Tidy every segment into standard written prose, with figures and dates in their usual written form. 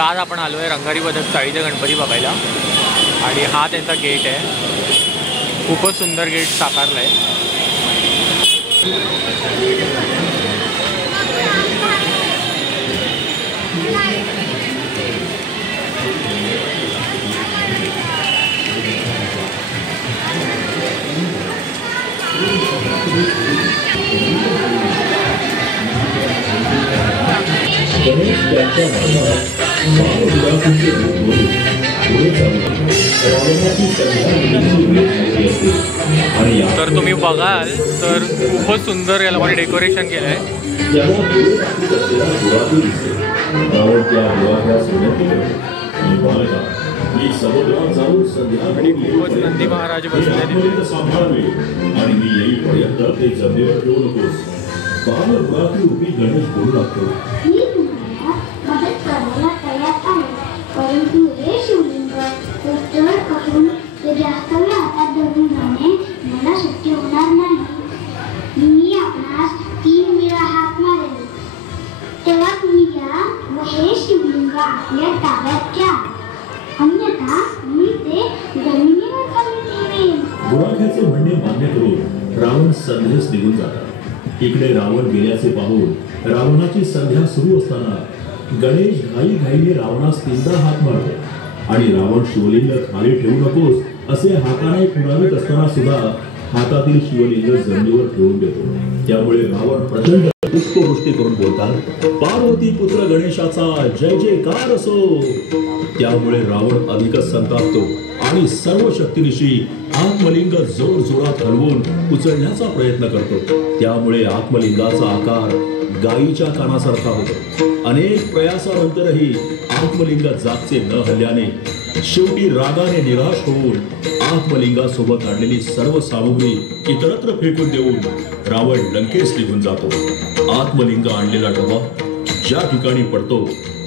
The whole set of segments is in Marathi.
आज आपण आलो आहे रंगारी बदक चाळीचा गणपती बघायला आणि हा त्यांचा गेट आहे। खूपच सुंदर गेट साकारला आहे। तर तुम्ही बघाल तर खूपच सुंदर या लोकांनी डेकोरेशन केलं आहे आणि खूपच नंदी महाराज बसले गुराख्याचे म्हणणे मान्य करून रावण संध्येस निघून जातात। इकडे रावण गेल्याचे पाहून रावणाची संध्या सुरू असताना गणेश घाईघाईने रावणास तीनदा हाक मारतो आणि रावण शिवलिंग खाली ठेवू नकोस असे हाताने पुरावित असताना सुद्धा हातातील शिवलिंग जमिनीवर ठेवून देतो। त्यामुळे रावण प्रचंड पुष्पवृष्टी करून बोलतात, पार्वती पुत्र गणेशाचा जय जयकार असो। त्यामुळे रावण अधिकच संतापतो आणि सर्व शक्तीनिशी आत्मलिंग जोर जोरात हलवून उचलण्याचा प्रयत्न करतो। त्यामुळे आत्मलिंगाचा आकार गायीच्या कानासारखा होतो। अनेक प्रयासानंतरही आत्मलिंग जागचे न हल्ल्याने शेवटी रागाने निराश होऊन आत्मलिंगासोबत आणलेली सर्व सामुग्री इतरत्र फेकून देऊन रावण लंकेस निघून जातो। आत्मलिंग आणलेला डबा ज्या ठिकाणी पडतो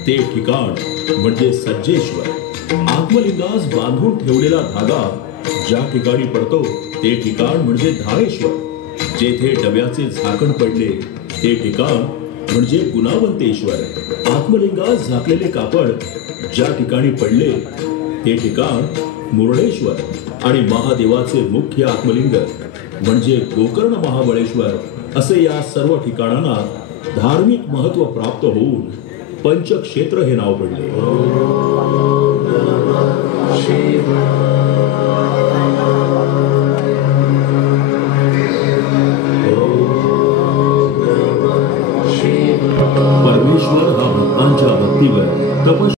ते ठिकाण म्हणजे सज्जेश्वर। आत्मलिंगास बांधून ठेवलेला धागा ज्या ठिकाणी पडतो ते ठिकाण म्हणजे धारेश्वर। जेथे डब्याचे झाकण पडले ते ठिकाण म्हणजे गुणावंतेश्वर। आत्मलिंगास झाकलेले कापड ज्या ठिकाणी पडले ते ठिकाण मुरडेश्वर आणि महादेवाचे मुख्य आत्मलिंग म्हणजे गोकर्ण महाबळेश्वर असे या सर्व ठिकाणांना धार्मिक महत्व प्राप्त होऊन पंचक्षेत्र हे नाव पडले। परमेश्वर हा भक्तांच्या भक्तीवर तपश्चर्या